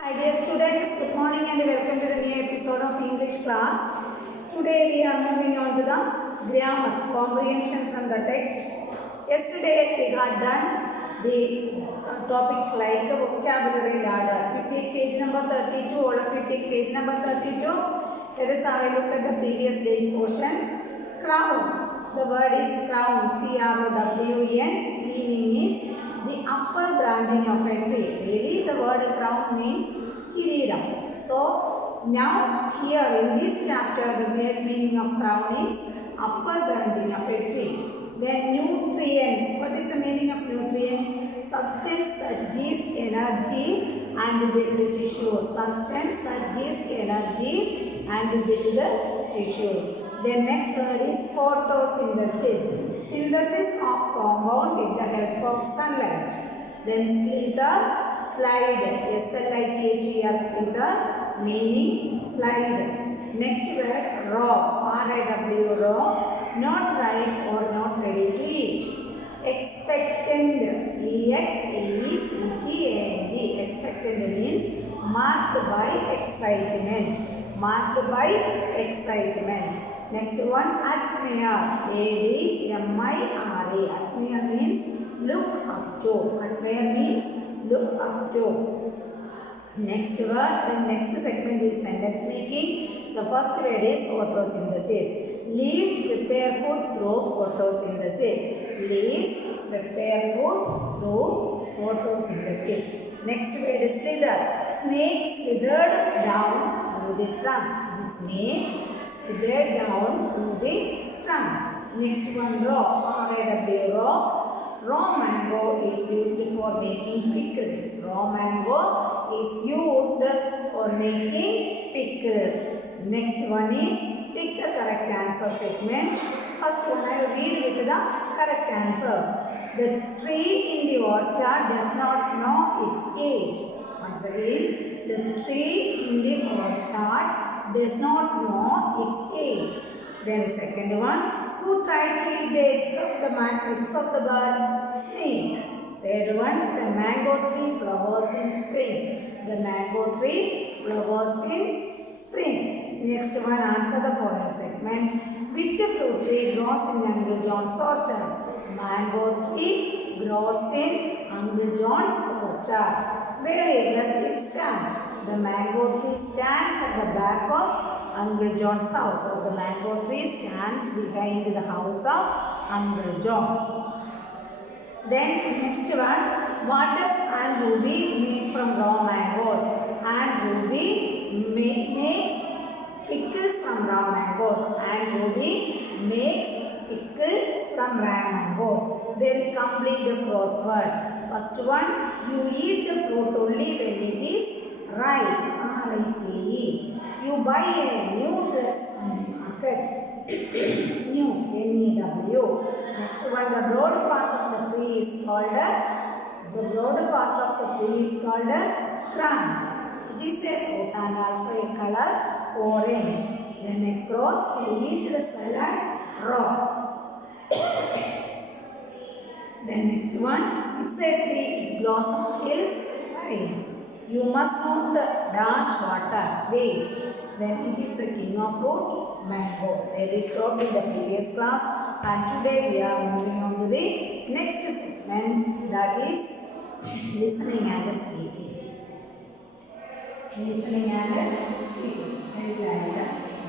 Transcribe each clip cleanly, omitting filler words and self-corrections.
Hi dear students, good morning and welcome to the new episode of English class. Today we are moving on to the grammar, comprehension from the text. Yesterday we had done the topics like vocabulary ladder. You take page number 32, all of you take page number 32. Let us have a look at the previous day's portion. Crown. The word is crown, C-R-O-W-N, meaning is the upper branching of a tree. Really, the word crown means kireedam. So, now here in this chapter, the word meaning of crown is upper branching of a tree. Then nutrients. What is the meaning of nutrients? Substance that gives energy and build tissues. Substance that gives energy and build tissues. Then next word is photosynthesis. Synthesis of compound with the help of sunlight. Then slither, slide. S-L-I-T-H-E-R, slither, meaning slide. Next word raw. R-A-W, raw. Not ripe or not ready to eat. Expectant. E-X-A-E-C-T-A-N-D. Expectant means marked by excitement. Marked by excitement. Next one, admire. A-D-M-I-R-E. Admire means look up to. Admire means look up to. Next word, next segment is sentence making. The first word is photosynthesis. Leaves prepare food through photosynthesis. Leaves prepare food through photosynthesis. Next word is slither. Snake slithered down through the trunk. The snake slithered down through the trunk. Next one, raw. R-A-W, raw. Raw mango is used for making pickles. Raw mango is used for making pickles. Next one is pick the correct answer segment. First one I will read with the correct answers. The tree in the orchard does not know its age. Once again, the tree in the orchard does not know its age. Then second one, who tried to eat the eggs of the bird? Snake. Third one, the mango tree flowers in spring. The mango tree flowers in spring. Next one, answer the following segment. Which fruit tree grows in Uncle John's orchard? Mango tree grows in Uncle John's orchard. Where does it stand? The mango tree stands at the back of Uncle John's house. So the mango tree stands behind the house of Uncle John. Then next one, what does Aunt Ruby make from raw mangoes? Aunt Ruby makes pickles from raw mangoes. Aunt Ruby makes pickle from raw mangoes. Then complete the crossword. First one, you eat the fruit only when it is ripe. R-I-P-E. You buy a new dress from the market. New, N-E-W. Next one, the broad part of the tree is called a trunk. It is a fruit and also a color orange. Then across, you eat the salad raw. Then next one, it's a tree. It grows on hills high. You must not dash water, waste. Then it is the king of fruit, mango. There we stopped in the previous class, and today we are moving on to the next segment, that is listening and speaking. Listening and speaking. Listening and speaking.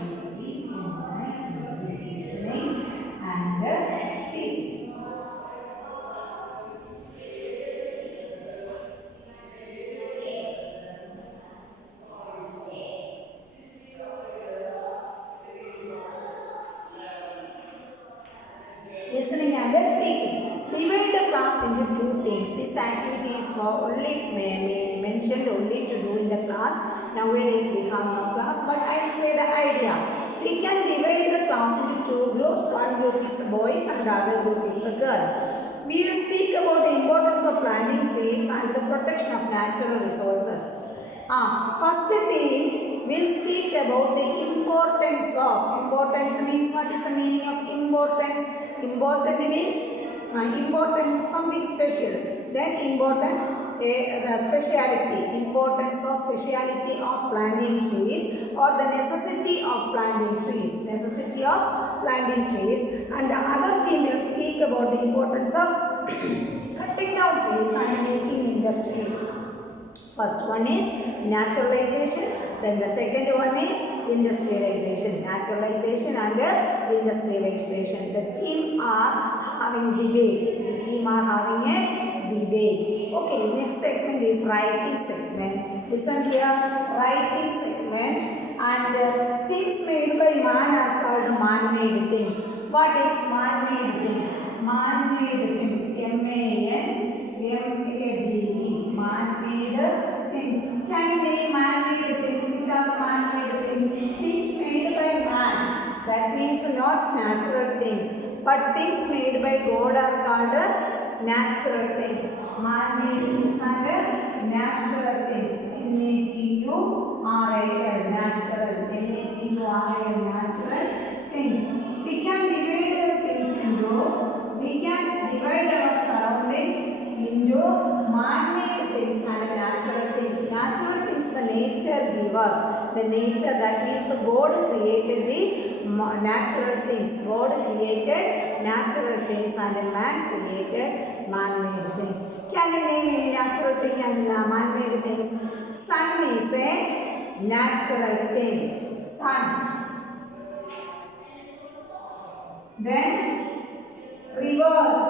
Listening and speaking. Divide the class into two teams. This activity is only mentioned only to do in the class. Nowadays we have no class, but I will say the idea. We can divide the class into two groups. One group is the boys and the other group is the girls. We will speak about the importance of planting trees and the protection of natural resources. First team will speak about the importance of. Importance means, what is the meaning of importance? Important means importance, something special. Then importance the speciality, importance of speciality of planting trees or the necessity of planting trees, necessity of planting trees, and the other team will speak about the importance of cutting down trees and making industries. First one is naturalization, then the second one is industrialization. Naturalization and industrialization. The team are having debate. The team are having a debate. Okay, next segment is writing segment. Listen here, writing segment. And things made by man are called man-made things. What is man-made things? Man-made things. M-A-N-M-A-D-E. Man-made things. Can you name man-made things? Which are the man-made things? Things made by man. That means not natural things. But things made by God are called natural things. Man-made things and natural things. N-A-T-U-R-A-L. Natural. N-A-T-U-R-A-L. Natural things. We can divide our surroundings into man-made things and natural things. Natural things the nature gives us. The nature, that means God created the natural things. God created natural things and man created man-made things. Can you name any natural thing and man-made things? Sun is a natural thing. Sun. Then rivers.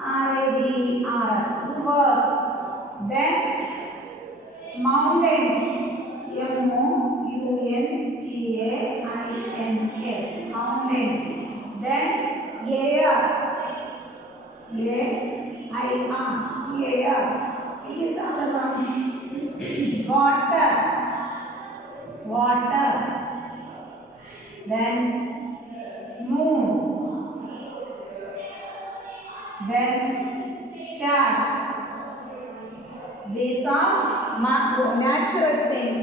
R-A-V-E-R-S. Rivers. Then mountains. M-O-U-N-T-A-I-N-S. Mountains. Then air. A-I-R. Air. Which is another one. Water. Then moon. Then stars. These are natural things.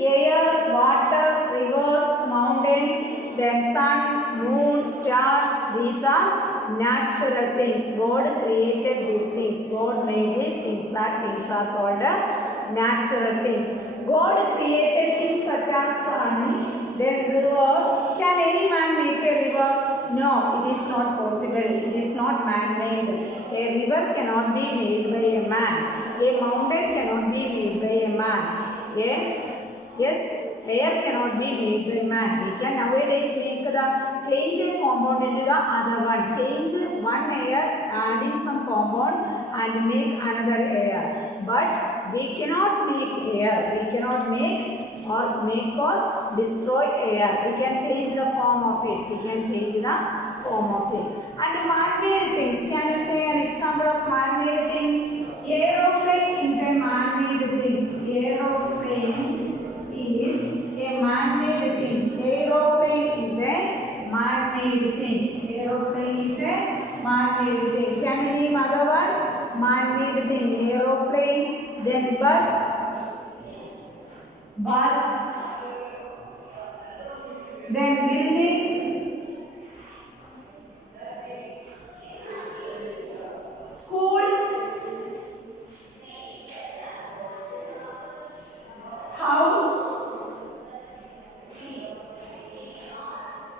Air, water, rivers, mountains, then sun, moon, stars. These are natural things. God created these things. God made these things. That things are called natural things. God created things such as sun, then rivers. Can any man make a river? No, it is not possible. It is not man-made. A river cannot be made by a man. A mountain cannot be made by a man. Air cannot be made by man. We can nowadays make the change a compound into the other one. Change one air, adding some compound and make another air. But we cannot make air. We cannot make or destroy air. We can change the form of it. And man-made things. Can you say an example of man-made thing? Aeroplane is a man-made thing. Aeroplane is a man-made thing. Can you name other one? Man-made thing. Aeroplane. Then bus. Then buildings. School. House.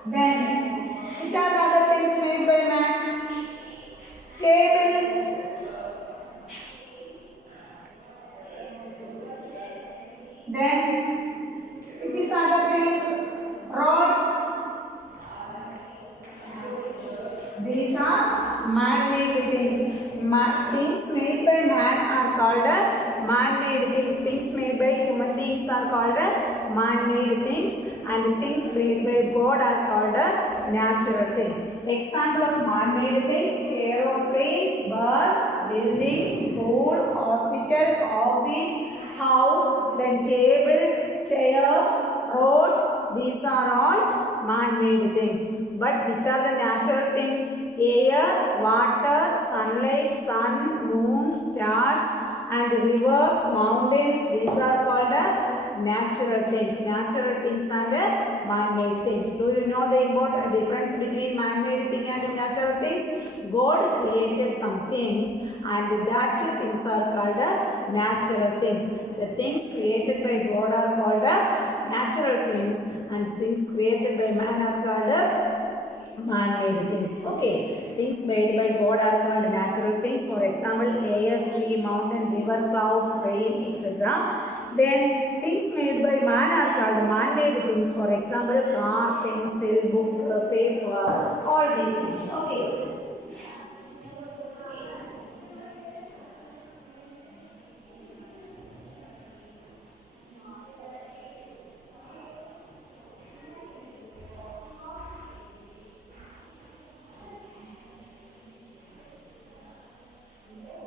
Then which are the other things made by man? Tables. Then which is other thing? Roads. These are man-made things. Things made by man are called man-made things. Things made by human beings are called man-made things, and things made by God are called natural things. Example of man-made things: aeroplane, bus, buildings, school, hospital, office, house, then table, chairs, roads. These are all man-made things. But which are the natural things? Air, water, sunlight, sun, moon, stars, and rivers, mountains. These are called natural things. Natural things and man-made things. Do you know the important difference between man-made thing and natural things? God created some things and that things are called natural things. The things created by God are called natural things and things created by man are called man-made things. Okay, things made by God are called natural things. For example, air, tree, mountain, river, clouds, rain, etc. Then things made by man are called man-made things. For example, car, pencil, book, paper, all these things. Okay.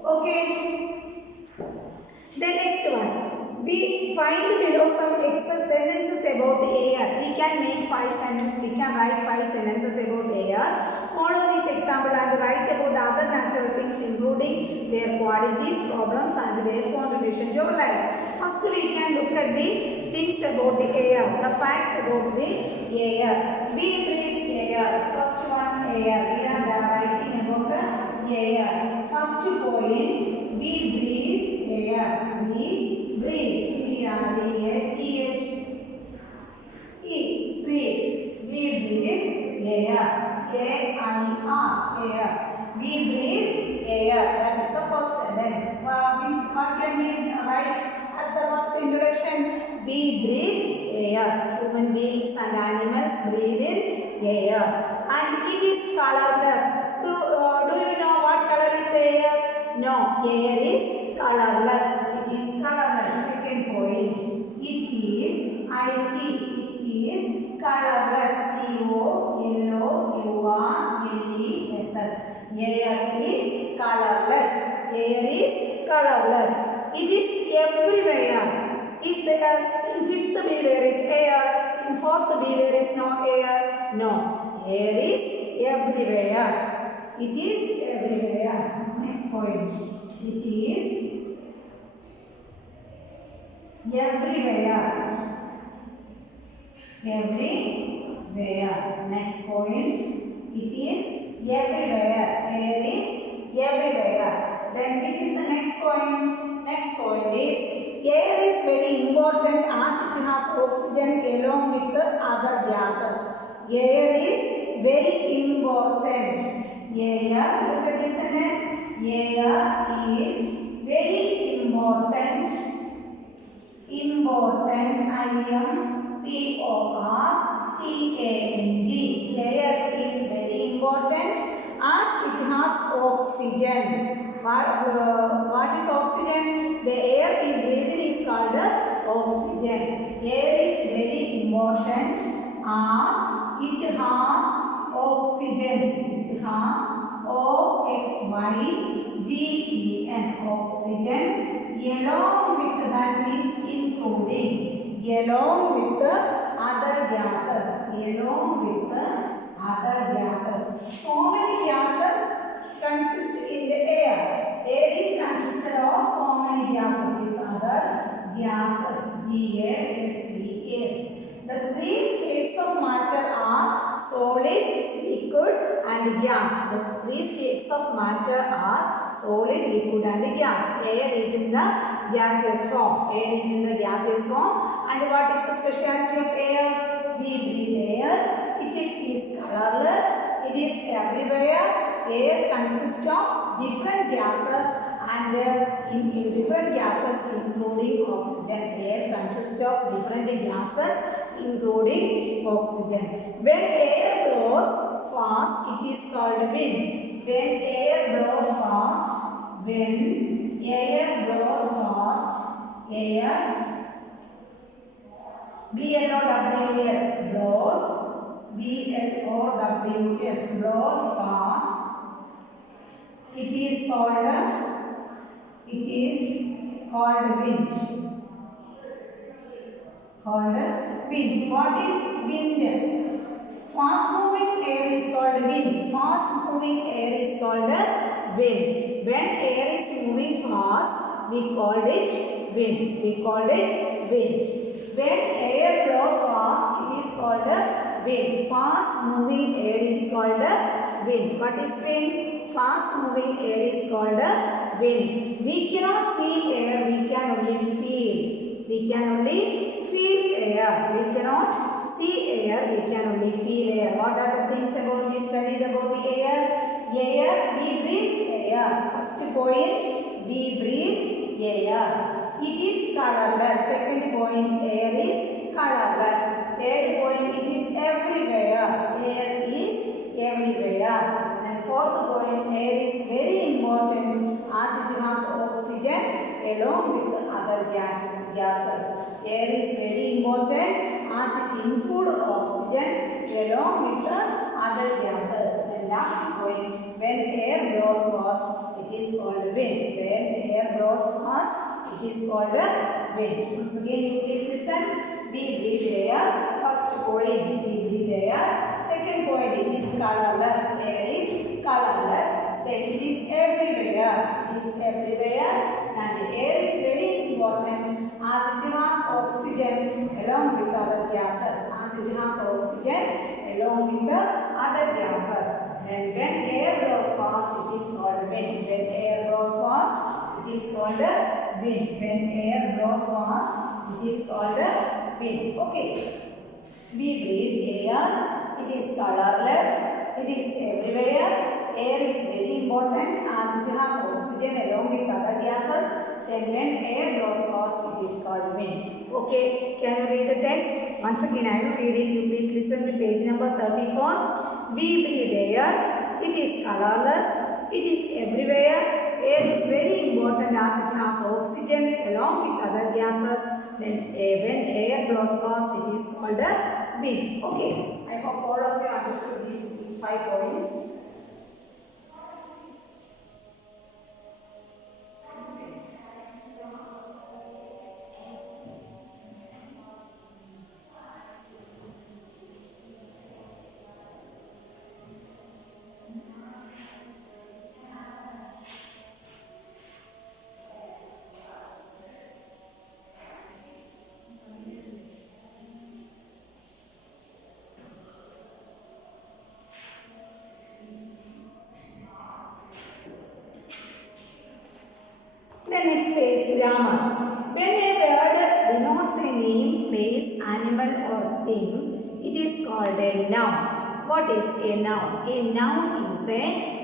Okay. The next one. We find below some extra sentences about the air. We can make 5 sentences. We can write 5 sentences about air. Follow this example and write about other natural things including their qualities, problems and their contribution to our lives. First we can look at the things about the air. The facts about the air. We breathe air. First one air. We are writing about the air. First point. We breathe air. We breathe. B-R-E-A-T-H. Breathe. We breathe air. A-I-R. Air. We breathe air. That is the first sentence. Means what can we write as the first introduction? We breathe air. Human beings and animals breathe in air. And it is colorless. Do you know what color is the air? No, air is colorless. It is colorless. Second point. It is IT. It is colorless. C-O, yellow, U-R-L-E-S-S. Air is colorless. Air is colorless. It is everywhere. Is there in 5th B there is air? In 4th B there is no air? No. Air is everywhere. It is everywhere. Next point. It is everywhere. Everywhere. Next point. It is everywhere. Air is everywhere. Then which is the next point? Next point is air is very important as it has oxygen along with the other gases. Air is very important. Air, look at this sentence. Air is very important. Important. I-M-P-O-R-T-A-N-D. Air is very important as it has oxygen. What is oxygen? The air we breathe in is called oxygen. Air is very important as it has oxygen. It has O-X-Y-G-E-N. Oxygen. Along with that means including. Along with the other gases. Along with the other gases. So many gases consist in the air. Air is consisted of so many gases with other gases. G-A-S-E-S. The 3 states of matter are solid, liquid and gas. The 3 states of matter are solid, liquid and gas. Air is in the gaseous form. Air is in the gaseous form. And what is the speciality of air? We breathe air. It is colorless. It is everywhere. Air consists of different gases and in different gases including oxygen. Air consists of different gases including oxygen. When air blows fast, it is called wind. When air blows fast, when air blows fast, air B-L-O-W-S blows, B-L-O-W-S blows fast. It is called wind. Called wind. What is wind? Fast moving air is called wind. Fast moving air is called wind. When air is moving fast, we called it wind. We called it wind. When air blows fast, it is called wind. Fast moving air is called wind. What is wind? fast moving air is called a wind. We cannot see air, we can only feel. We can only feel air. We cannot see air, we can only feel air. What are the things about we studied about the air? Air, we breathe air. First point, we breathe air. It is colorless. Second point, air is colorless. Third point, it is everywhere. Air is everywhere. And fourth point, air is very important as it has oxygen along with other gases. Air is very important as it includes oxygen along with the other gases. And last point, when air blows fast, it is called wind. When air blows fast, it is called wind. Once again, you please listen. We breathe air. First point, we breathe air. Second point, it is colorless. Air is colorless. Then it is everywhere. It is everywhere. And air is very important as it has oxygen along with other gases. As it has oxygen along with the other gases. And when air blows fast, it is called wind. When air blows fast, it is called wind. When air blows fast, it is called wind. Okay. We breathe air. It is colorless. It is everywhere. Air is very important as it has oxygen along with other gases. Then when air blows fast, it is called wind. Okay, can you read the text? Once again, I will read it. You please listen to page number 34. We breathe air. It is colorless. It is everywhere. Air is very important as it has oxygen along with other gases. Then when air blows fast, it is called a wind. Okay, I hope all of you understood these 5 points. The next page, grammar. When a word denotes a name, place, animal or thing, it is called a noun. What is a noun? A noun is a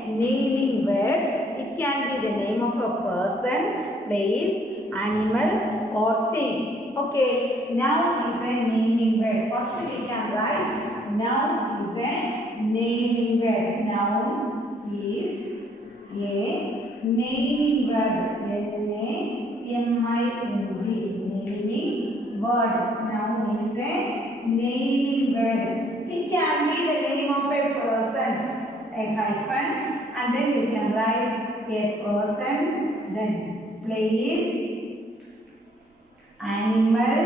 naming word. It can be the name of a person, place, animal or thing. Okay, noun is a naming word. First we can write noun is a naming word. Noun is a naming word. N-A-M-I-N-G. Naming word. Noun is a naming word. It can be the name of a person, a hyphen, and then you can write a person, then place, animal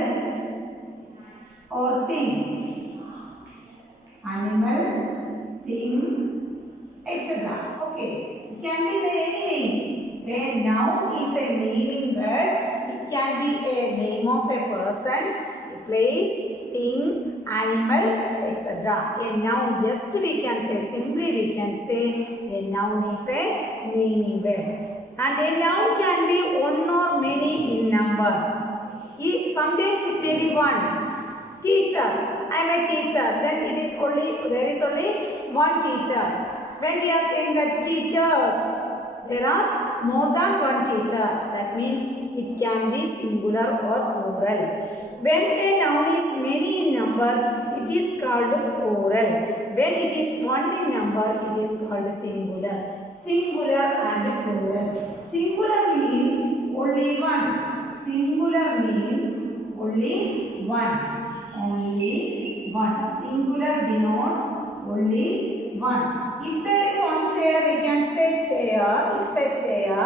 or thing. Animal, thing, etc. Okay. It can be the any name. A noun is a naming word. It can be a name of a person, a place, thing, animal, etc. A noun, just we can say, simply we can say a noun is a naming word. And a noun can be one or many in number. Sometimes it may be one. Teacher, I am a teacher. Then there is only one teacher. When we are saying that teachers, there are more than one teacher. That means it can be singular or plural. When a noun is many in number, it is called plural. When it is one in number, it is called singular. Singular and plural. Singular means only one. Singular means only one. Only one. Singular denotes only one. If there is one chair, we can say chair. It's a chair.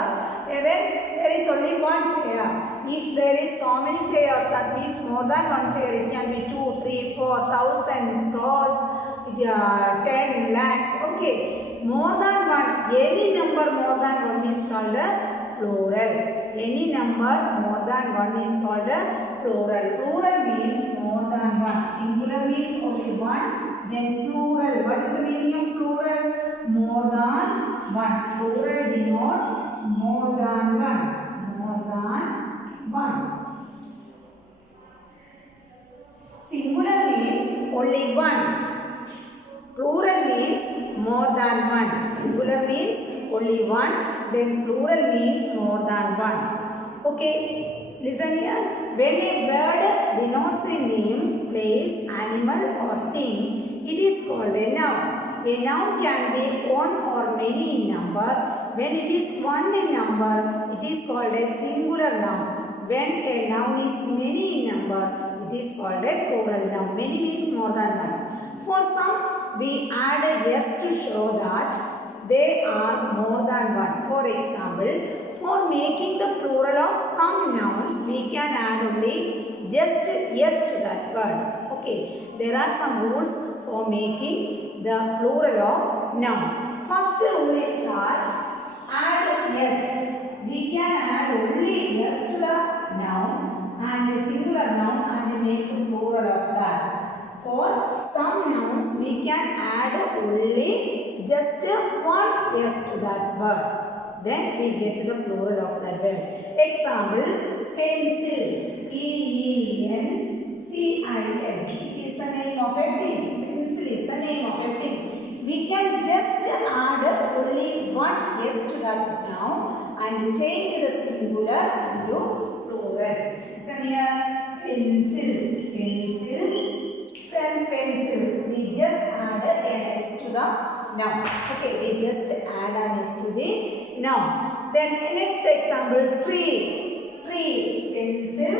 And then there is only one chair. If there is so many chairs, that means more than one chair. It can be 2, 3, 4,000 crores, 10 lakhs. Okay. More than one. Any number more than one is called a plural. Any number more than one is called a plural. Plural means more than one. Singular means only one. Then plural. What is the meaning of plural? More than one. Plural denotes more than one. More than one. Singular means only one. Plural means more than one. Singular means only one. Then plural means more than one. Okay, listen here. When a word denotes a name, place, animal or thing, it is called a noun. A noun can be one or many in number. When it is one in number, it is called a singular noun. When a noun is many in number, it is called a plural noun. Many means more than one. For some, we add a yes to show that they are more than one. For example, for making the plural of some nouns, we can add only just yes to that word. Okay, there are some rules for making the plural of nouns. First rule is that add yes. We can add only yes to the noun and a singular noun and make a plural of that. For some nouns, we can add only just one yes to that word. Then we get the plural of that word. Examples: pencil, pencil. It is the name of a thing. Pencil is the name of a thing. We can just add only one yes to that noun and change the singular into plural. Listen here: pencils, pencil, pen, pencils. We just add an s to the noun. Okay, we just add an s to the noun. Then next example: tree, trees, pencil,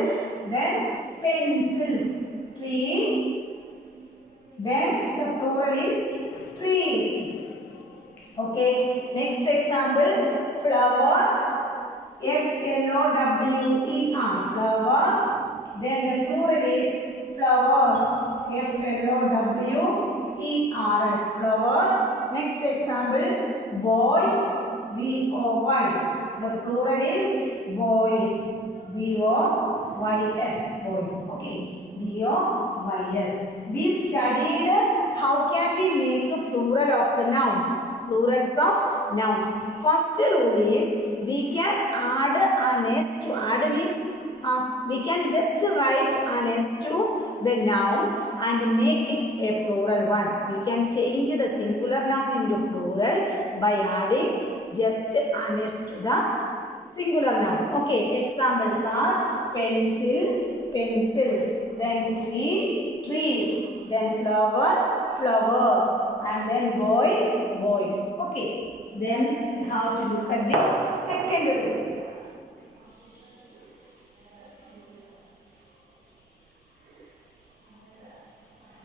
then pencils, tree, then the plural is trees. Okay, next example: flower, flower, flower, then the plural is flowers, flowers, flowers. Next example: boy, boy, the plural is boys, boys, boys. Okay, boys. We studied how can we make a plural of the nouns, plurals of nouns. First rule is we can add an s to add means we can just write an s to the noun and make it a plural one. We can change the singular noun into plural by adding just an s to the singular noun. Okay, examples are pencil, pencils, then tree, trees, then flower, flowers, and then boy, boys. Okay, then we have to look at the second rule.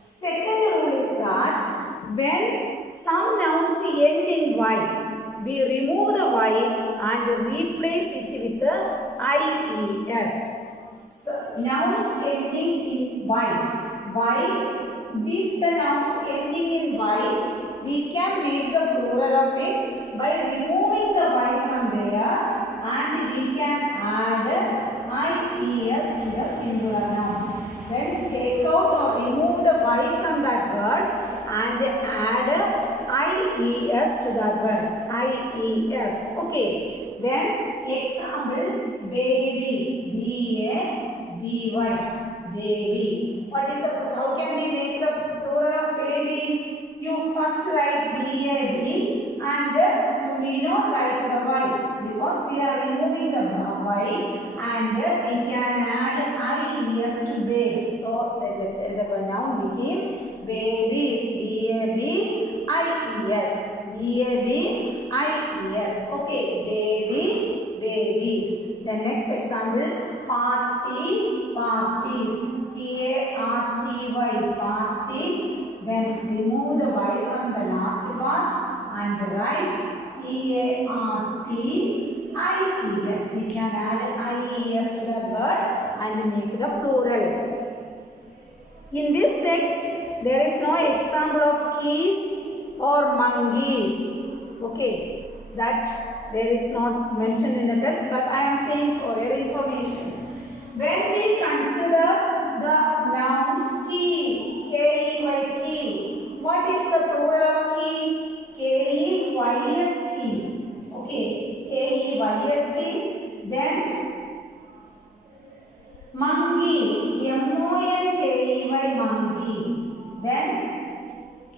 Second rule is that when some nouns end in y, we remove the y and replace it with the ies. So, nouns ending in y, with the nouns ending in y, we can make the plural of it by removing the y from there and we can add ies to the singular noun. Then take out or remove the y from that word and add ies to that word. Ies. Okay. Then example: baby, b-a-b-y, baby. What is the? How can we make the plural of baby? You first write b-a-b and you need not write the y because we are removing the y and we can add ies to baby. So the noun became babies. B-A-B-I-E-S. B-A-B-I-E-S. Okay, baby, babies. The next example: party, parties. P-A-R-T-Y, party. Then remove the y from the last part and write P-A-R-T-I-E-S. We can add I-E-S to the word and make the plural. In this text, there is no example of keys or monkeys. Okay, that there is not mentioned in the text, but I am saying for your information. When we consider the nouns key, K-E-Y, key, what is the plural of key? K-E-Y-S, keys. monkey, M-O-N-K-E-Y, monkey. Then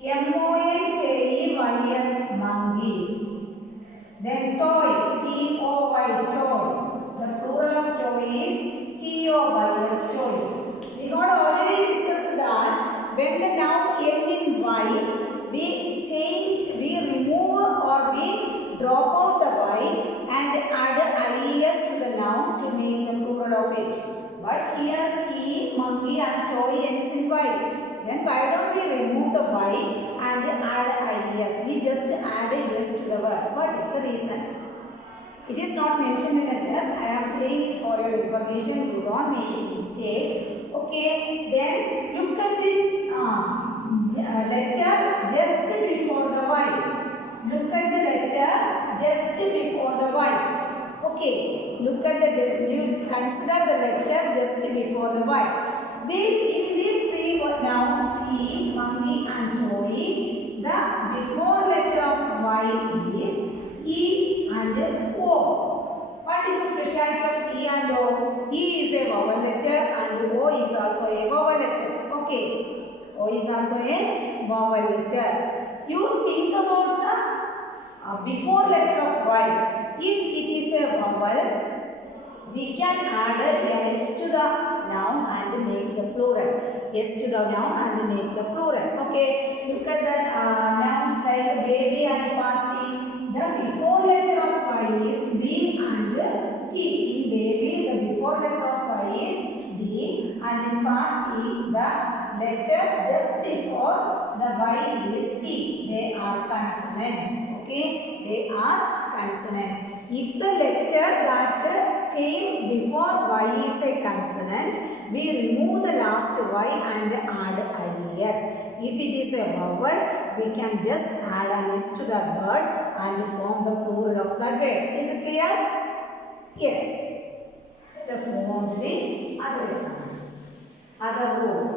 M-O-N-K-E-Y-S, monkeys. Then toy, T-O-Y, toy. The plural of toy is T-O-Y-S, toys. We got already discussed that when the noun end in Y, we remove or we drop out the Y and add IES to the noun to make the plural of it. But here key, monkey and toy ends in Y. Then why don't we remove the Y and add IES? We just add a yes to the word. What is the reason? It is not mentioned in a test. I am saying it for your information. You don't make a mistake. Okay. Then look at the letter just before the Y. Look at the letter just before the Y. Okay. Look at the, you consider the letter just before the Y. In these three nouns, key, monkey and toy, the before letter of Y is E and O. What is the specialty of E and O? E is a vowel letter and O is also a vowel letter. Okay. O is also a vowel letter. You think about the before letter of Y. If it is a vowel, we can add a S to the noun and make the plural. S to the noun and make the plural. Okay. Look at the nouns like baby and party. The before letter of Y is B and T. In baby, the before letter of Y is B, and in party, the letter just before the Y is T. They are consonants. Okay, they are consonants. If the letter that came before Y is a consonant, we remove the last Y and add IES. If it is a vowel, we can just add an S to the word and form the plural of the word. Is it clear? Yes. Let us move on to the other examples. Other rule.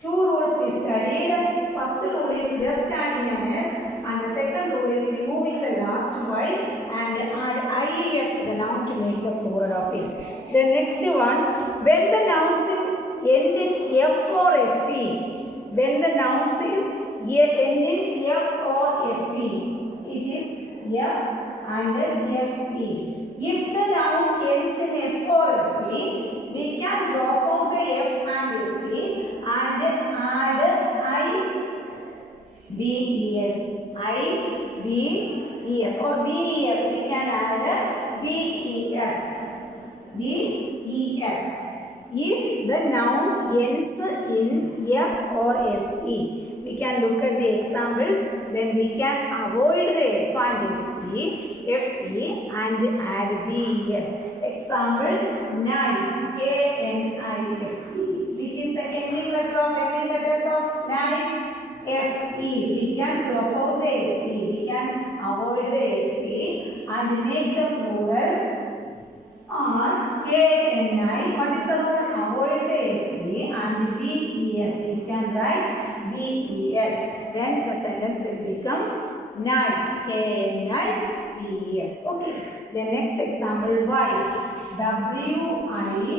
Two rules we studied. First rule is just adding an S, and the second rule is removing the last Y and add IES to the noun to make the plural of it. The next one, when the nouns end in F or FE, when the nouns end in F or FE, it is F and FE. If the noun ends in F or FE, we can drop out the F and FE and add IVES. IVES or VES. We can add VES. VES. If the noun ends in F or FE, we can look at the examples. Then we can avoid the F and FE and add VES. Example, knife, K-N-I-F-E. Which is the ending letter of ending letters of knife? F-E. We can drop out the F-E. We can avoid the F-E and make the plural as K-N-I. What is the rule? Avoid the F-E and V-E-S. We can write V-E-S. Then the sentence will become knives. K-N-I-V-E-S. Okay. The next example, wife. W-I-F-E.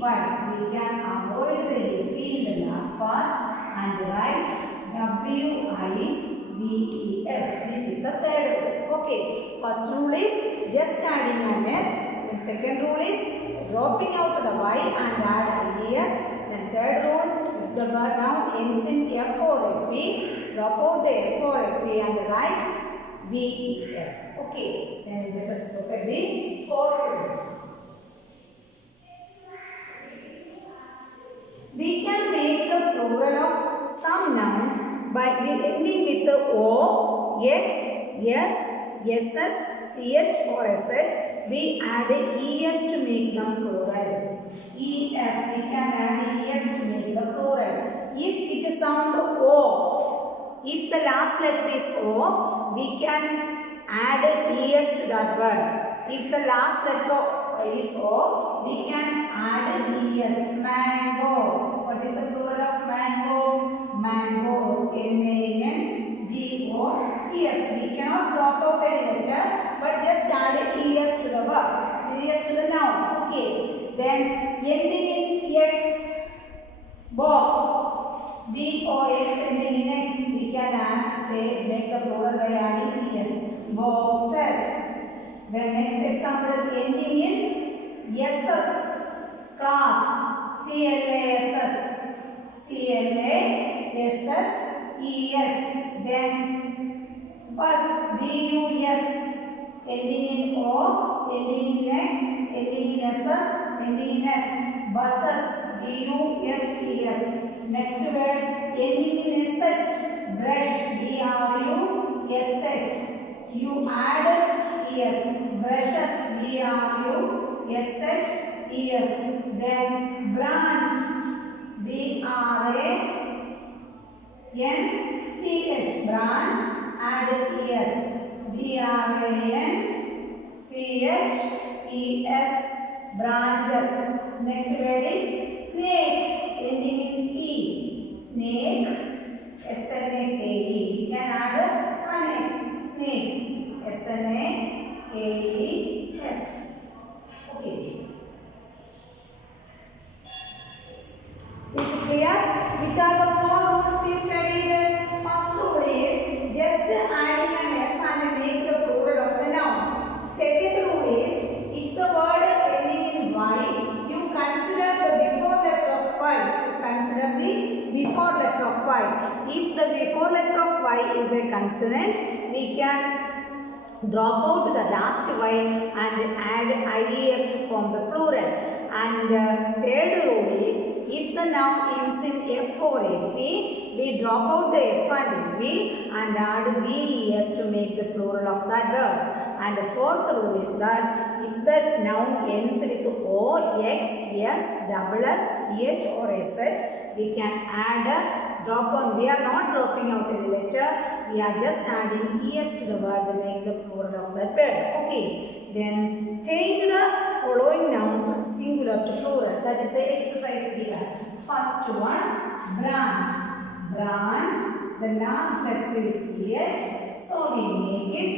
Wife. We can avoid the F-E in the last part and write W-I-V-E-S. This is the third rule. Okay. First rule is just adding an S. Then second rule is dropping out the Y and add IES. Then third rule, if the noun ends in F or FE, drop out the F or FE and write VES. Okay. Then let us look at the fourth rule. We can make the plural of some nouns by ending with the O, X, S, SS, CH or SH. We add ES to make them plural. ES, we can add ES to make the plural. If it is sound O, if the last letter is O, we can add ES to that word. If the last letter is O, we can add ES. Mango. What is the plural of mango? Mangoes. M-A-N-G-O-E-S. We cannot drop out any letter, but just add ES to the verb. ES to the noun. Okay. Then ending in X, box. B-O-X ending in X. We can say make the plural by adding S. Boxes. Then next example ending in SS. Class. C-L-A-S-S. C-L-A-S-S-E-S. Then bus. B-U-S. Ending in O. Ending in X. Ending in S-S. Ending in S. Buses. B-U-S-E-S. Next word ending in SH. Brush. B-R-U-S-H. You add ES. Brushes. B-R-U-S-H-E-S. Then branch. B-R-A-N-C-H. Branch. Add ES. B-R-A-N-C-H-E-S. Branches. Next word is snake. Ending in E. Snake. S-N-A-K-E. We can add an S. Snakes. S-N-A-K-E-S. Okay. Is it clear? Which are the 4 rules we studied? First rule is just adding an S and make the plural of the nouns. Second rule is if the word ending in Y, you consider the before letter of Y. Consider the before letter of Y. If the before letter of Y is a consonant, we can drop out the last Y and add IES to form the plural. And third rule is if the noun ends in F or FE, we drop out the F and FE and add VES to make the plural of that word. And the fourth rule is that if the noun ends with O, X, S, double S, EH or SH, we can add a drop on. We are not dropping out any letter. We are just adding ES to the word to make the plural of that word. Okay. Then change the following nouns from singular to plural. That is the exercise given. First one, branch. Branch. The last letter is EH. So we make it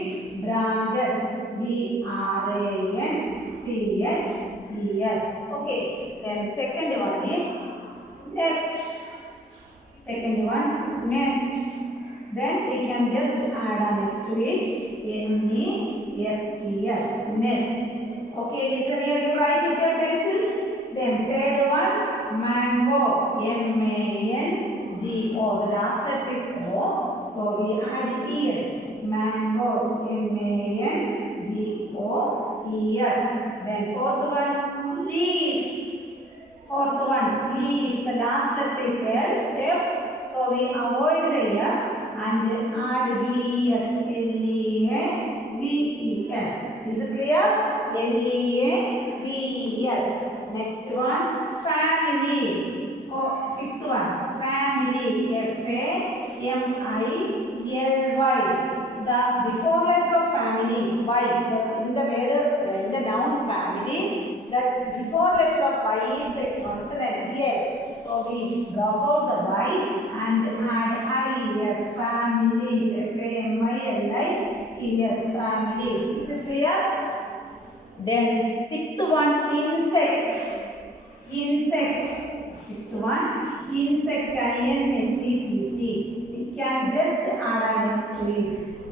branches. B-R-A-N-C-H-E-S. Okay. Then second one is nest. Second one, nest. Then we can just add an S to it. N-E-S-T-S. Nest. Okay, listen here. You write with your pencils. Then third one, mango. M-A-N-G-O. The last letter is O. So we add E-S. Mangoes. M-A-N-G-O-E-S. Then fourth one, leaf. Fourth one, leaf. The last letter is F. So we avoid the F and add V-E-S. L-E-A-V-E-S. Is it clear? L-E-A-V-E-S. Next one, family. Fifth one, family. F-A-M-I-L-Y. The before letter of family, Y. In the noun family, the before letter of Y is a consonant here. So we drop out the Y and add I-E-S. Families. F-A-M-I-L-I-E-S. Families. Is it clear? Then sixth one, insect. Insect. Sixth one, insect. I-N-S-E-C-T. We can just add an S to it.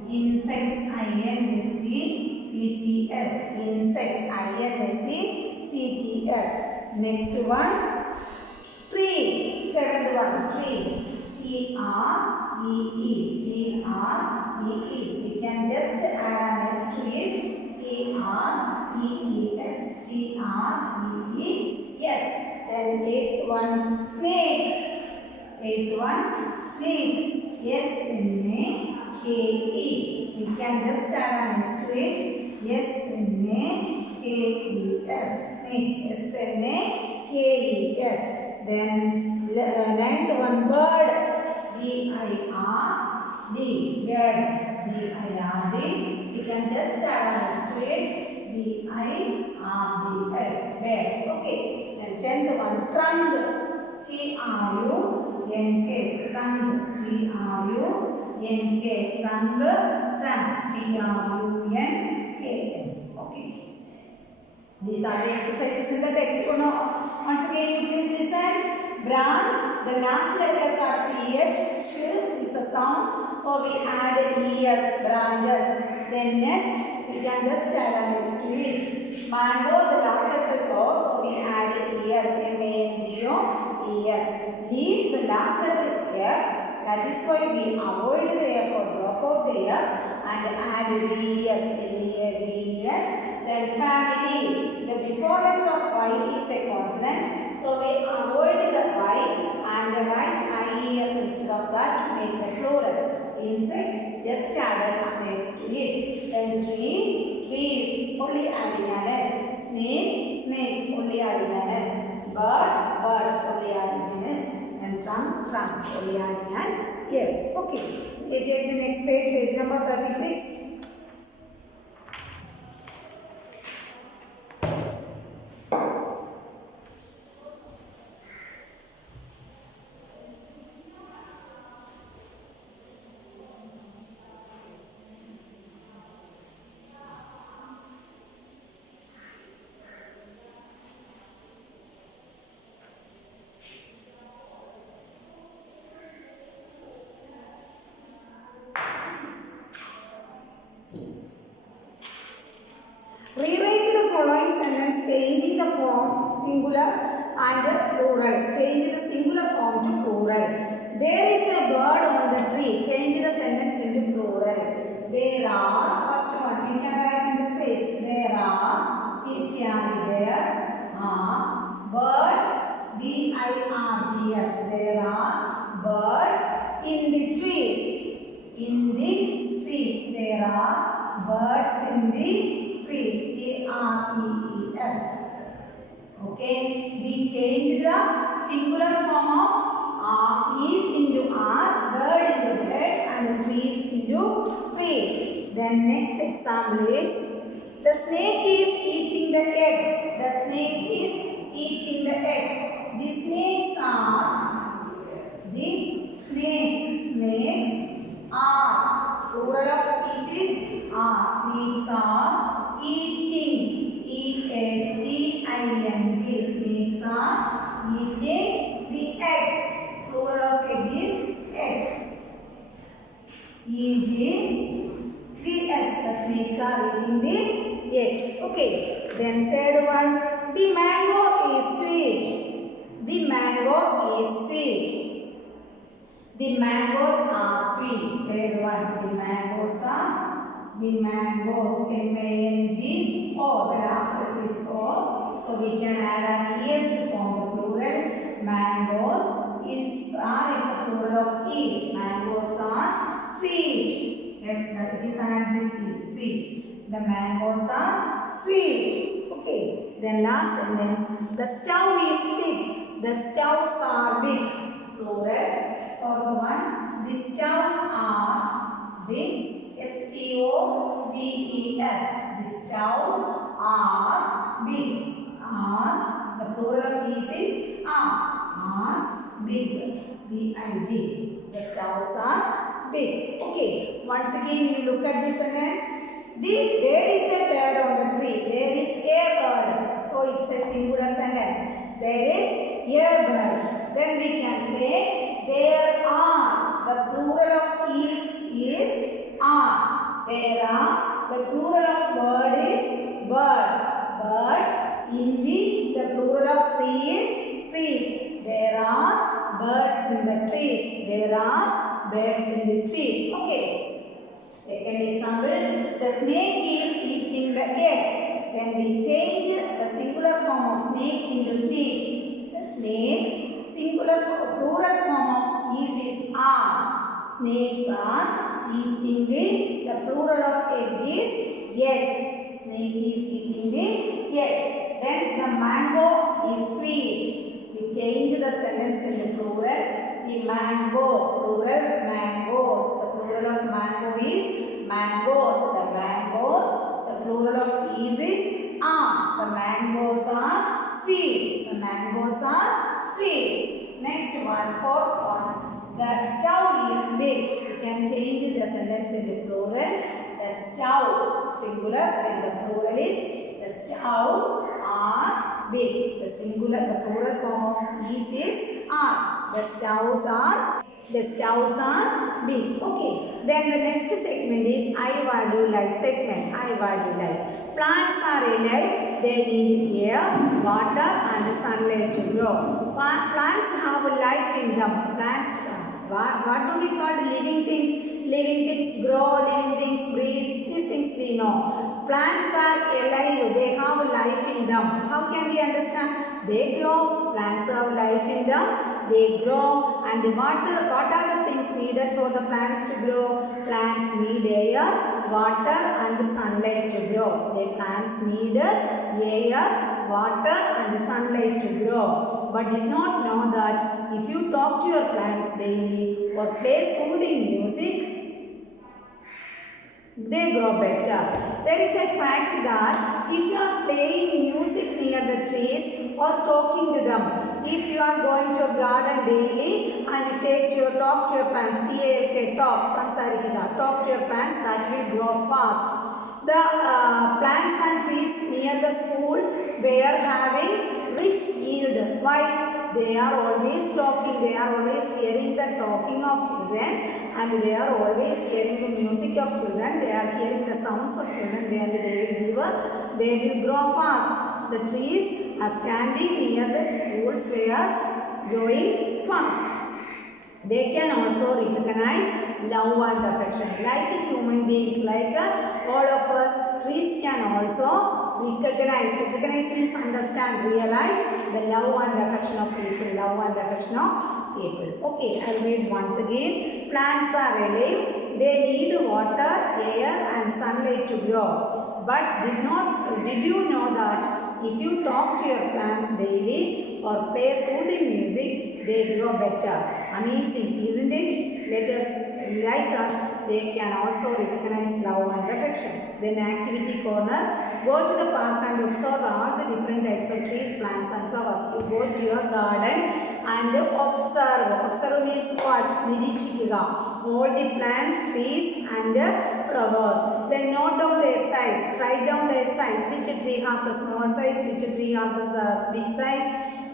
Insects. I-N-S-E-C-T-S. Insects. I-N-S-E-C-T-S. Next one, tree. Seventh one, tree. T-R-E-E. T-R-E-E. We can just add an S to it. T-R-E-E-S. T-R-E-E-S. Then eighth one, snake. Eighth one, snake. S-N-A-K-E. We can just add an S to it. S-N-A-K-E-S. Snakes. S-N-A-K-E-S. Then ninth one, bird. B-I-R-D. Bird. B-I-R-D. We can just add an S to it. B-I-R-D-S. Birds. Okay. Then tenth one, trunk. T-R-U-N-K. Trunk. T-R-U-N-K. Trunk. Trunks. T-R-U-N-K-S. Okay. These are the exercises in the text. Once again, you please listen. Branch, the last letters are CH, ch is the sound. So we add ES, branches. Then nest, we can just add a nest to it. Mango, the last letter is O, so we add ES, MANGO, ES. Leaf, the last letter is F. That is why we avoid the F or drop out the F and add VES, LEAVES. Then family, the before letter of Y is a consonant, so we avoid the Y and write IES instead of that to make the plural. Insect, just add an S to it. Then tree, trees, only adding an S. Snake, snakes, only adding an S. Bird, birds, only adding an S. And trunk, trunks, only adding an S. Okay, we take the next page, page number 36. Rewrite the following sentence changing the form singular and plural. Change the singular form to plural. There is a bird on the tree. Change the sentence into plural. There are, first one, you can write in the space. There are, there are birds, BIRDS. There are birds in the trees. In the trees. There are birds in the trees, TREES. Okay, we changed the singular form of is into R, bird into birds, and trees into trees. Then next example is the snake is eating the egg. The snake is eating the eggs. The snakes are snakes are plural of is are. Snakes are eating, EATING. Snakes are eating the eggs. Plural of egg is eggs. EGTS. The snakes are eating the eggs. Okay. Then third one. The mango is sweet. The mango is sweet. The mangoes are sweet. Third one. The mangoes are. The mangoes, MANGO, the last letter is O, so we can add an ES to form the plural. Mangoes is R is the plural of is. Mangoes are sweet. Yes, that is an adjective, sweet. The mangoes are sweet. Okay, then last sentence. The stove is big. The stoves are big. Plural. For the one, the stoves are big. STOVES. The stoves are big. Are the plural of is are big. BIG. The stoves are big. Okay. Once again, you look at the sentence. There is a bird on the tree. There is a bird. So it's a singular sentence. There is a bird. Then we can say there are. The plural of is are. There are. The plural of bird is birds. Birds. In the plural of tree is trees. There are birds in the trees. There are birds in the trees. Okay. Second example. The snake is eating the egg. Then we change the singular form of snake into snake. The snakes. Singular plural form of is are. Snakes are eating the plural of egg is eggs. Snake is eating the eggs. Then the mango is sweet. We change the sentence into plural. The mango, plural mangoes. The plural of mango is mangoes. The mangoes, the plural of is are. The mangoes are sweet. The mangoes are sweet. Next one, fourth one. The stove is big. You can change the sentence into plural. The stove, singular, then the plural is The stoves are big. The singular, the plural form of these is are. The stoves are big. Okay. Then the next segment is I value life segment. I value life. Plants are alive. They need air, water and sunlight to grow. Plants have life in them. Plants, what do we call living things? Living things grow, living things breathe. These things we know. Plants are alive. They have life in them. How can we understand? They grow. Plants have life in them. They grow. And what are the things needed for the plants to grow? Plants need air, water and sunlight to grow. The plants need air, water and sunlight to grow. But did not know that if you talk to your plants daily or play soothing music, they grow better. There is a fact that if you are playing music near the trees or talking to them, if you are going to a garden daily and talk to your plants, talk to your plants, that will grow fast. The plants and trees near the school were having rich yield. Why? They are always talking, they are always hearing the talking of children and they are always hearing the music of children, they are hearing the sounds of children, they will grow fast. The trees are standing near the schools were growing fast. They can also recognize love and affection. Like human beings, like all of us, trees can also recognize. Recognize means understand, realize the love and affection of people. Love and affection of people. Okay, I'll read once again. Plants are alive. They need water, air and sunlight to grow. But did you know that if you talk to your plants daily or play soothing music, they grow better? Amazing, isn't it? Let us, like us, they can also recognize love and affection. Then activity corner. Go to the park and observe all the different types of trees, plants and flowers. You go to your garden and observe. Observe means watch, nirichikkuka. All the plants, trees and flowers. Then note down their size. Write down their size. Which tree has the small size, which tree has the big size.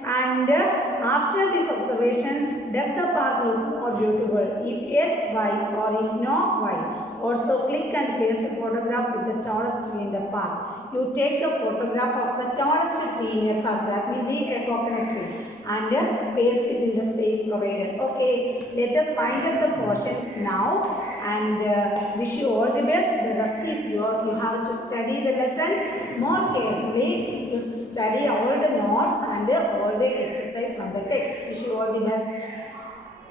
And after this observation, does the park look more beautiful? If yes, why? Or if no, why? Also click and paste a photograph with the tallest tree in the park. You take the photograph of the tallest tree in your park. That will be a coconut tree. And paste it in the space provided. Okay, let us find out the portions now. And wish you all the best. The rest is yours. You have to study the lessons more carefully. You study all the notes and all the exercise from the text. Wish you all the best.